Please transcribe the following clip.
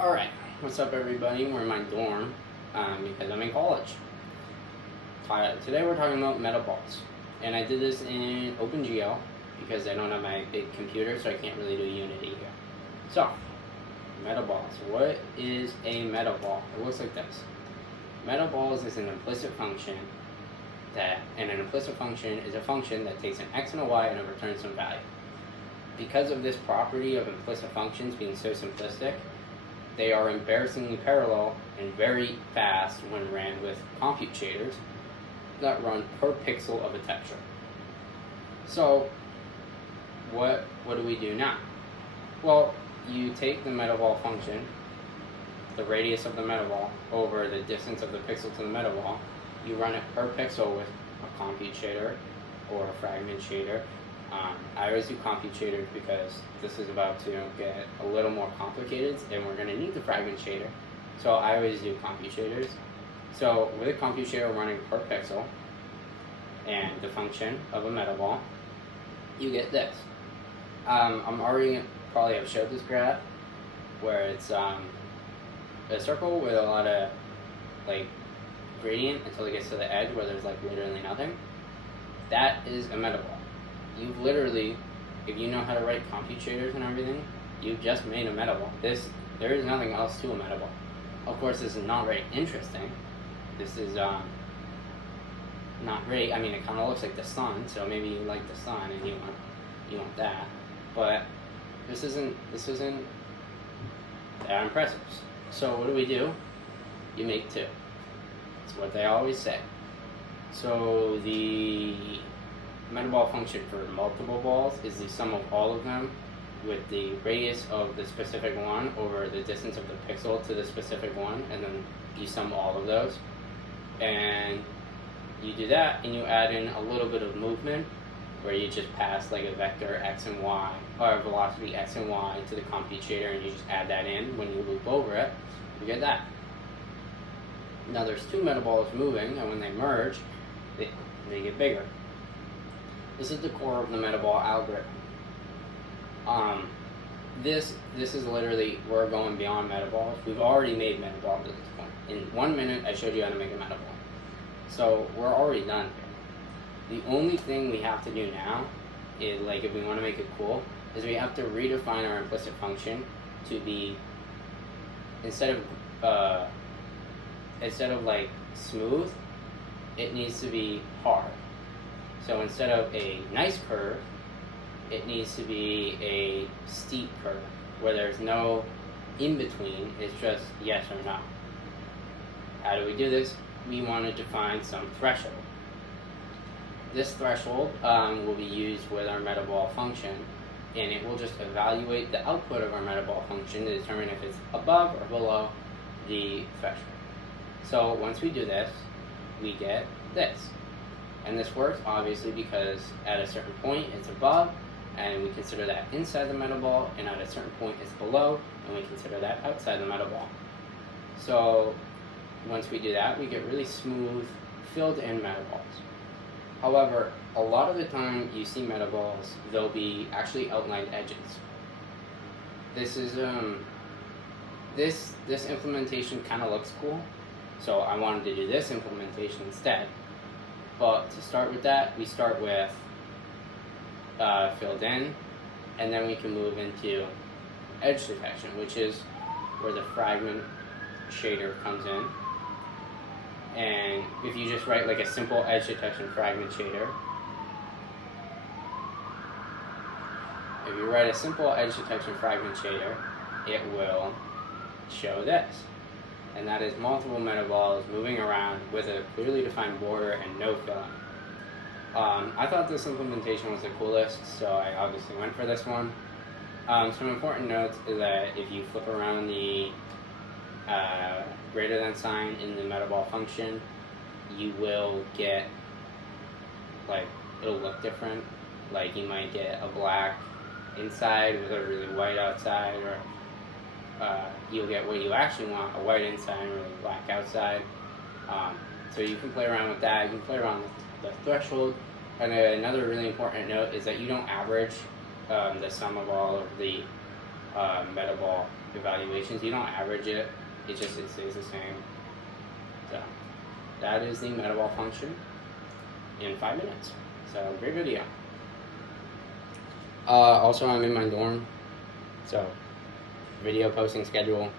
Alright, what's up everybody? We're in my dorm because I'm in college. Today we're talking about Metaballs. And I did this in OpenGL because I don't have my big computer, so I can't really do Unity here. So, Metaballs. What is a metaball? It looks like this. Metaballs is an implicit function and an implicit function is a function that takes an x and a y and it returns some value. Because of this property of implicit functions being so simplistic, they are embarrassingly parallel and very fast when ran with compute shaders that run per pixel of a texture. So, what do we do now? Well, you take the metaball function, the radius of the metaball, over the distance of the pixel to the metaball. You run it per pixel with a compute shader or a fragment shader. I always do compute shaders because this is about to get a little more complicated and we're going to need the fragment shader. So I always do compute shaders. So with a compute shader running per pixel and the function of a metaball, you get this. I'm already probably have showed this graph where it's a circle with a lot of like gradient until it gets to the edge where there's like literally nothing. That is a metaball. You've literally, if you know how to write compute shaders and everything, you've just made a metaball. There is nothing else to a metaball. Of course, this is not very interesting. This is not great. I mean, it kind of looks like the sun, so maybe you like the sun and you want that. But this isn't that impressive. So what do? You make two. That's what they always say. So the metaball function for multiple balls is the sum of all of them with the radius of the specific one over the distance of the pixel to the specific one, and then you sum all of those. And you do that and you add in a little bit of movement where you just pass like a vector x and y, or a velocity x and y to the compute shader, and you just add that in. When you loop over it, you get that. Now there's two metaballs moving, and when they merge, they get bigger. This is the core of the metaball algorithm. This is literally, we're going beyond metaballs. We've already made metaballs at this point. In 1 minute, I showed you how to make a metaball. So we're already done here. The only thing we have to do now is, like, if we want to make it cool, is we have to redefine our implicit function to be, instead of like smooth, it needs to be hard. So instead of a nice curve, it needs to be a steep curve where there's no in between, it's just yes or no. How do we do this? We want to define some threshold. This threshold will be used with our metaball function, and it will just evaluate the output of our metaball function to determine if it's above or below the threshold. So once we do this, we get this. And this works obviously because at a certain point it's above, and we consider that inside the metaball, and at a certain point it's below, and we consider that outside the metaball. So once we do that, we get really smooth, filled-in metaballs. However, a lot of the time you see metaballs, there'll be actually outlined edges. This is this implementation kind of looks cool, so I wanted to do this implementation instead. But to start with that, we start with filled in, and then we can move into edge detection, which is where the fragment shader comes in. And if you just write like a simple edge detection fragment shader, if you write a simple edge detection fragment shader, it will show this. And that is multiple metaballs moving around with a clearly defined border and no filling. I thought this implementation was the coolest, so I obviously went for this one. Some important notes is that if you flip around the greater than sign in the metaball function, you will get, like, it'll look different. Like, you might get a black inside with a really white outside, or you'll get what you actually want, a white inside and really black outside. So you can play around with that. You can play around with the threshold. And another really important note is that you don't average the sum of all of the metaball evaluations. You don't average it, it stays the same. So that is the Metaball function in 5 minutes. So great video. Also, I'm in my dorm, so video posting schedule